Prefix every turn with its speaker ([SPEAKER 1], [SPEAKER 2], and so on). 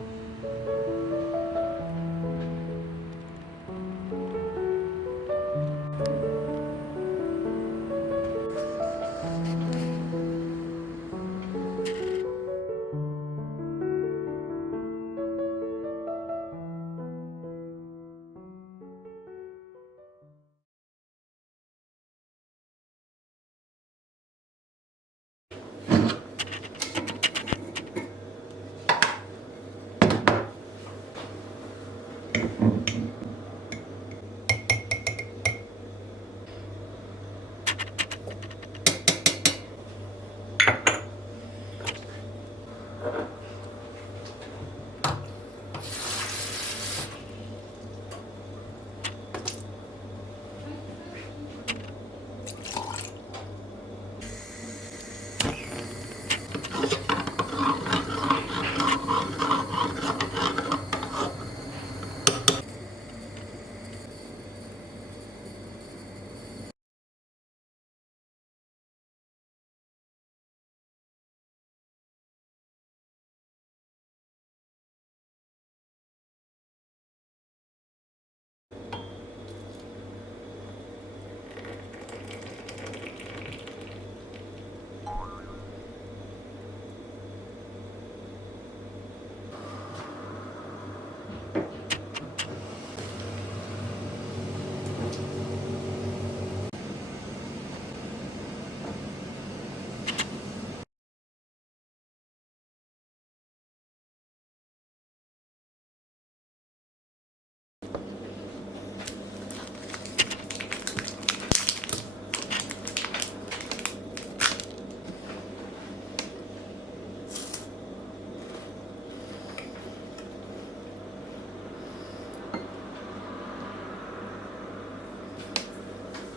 [SPEAKER 1] うん。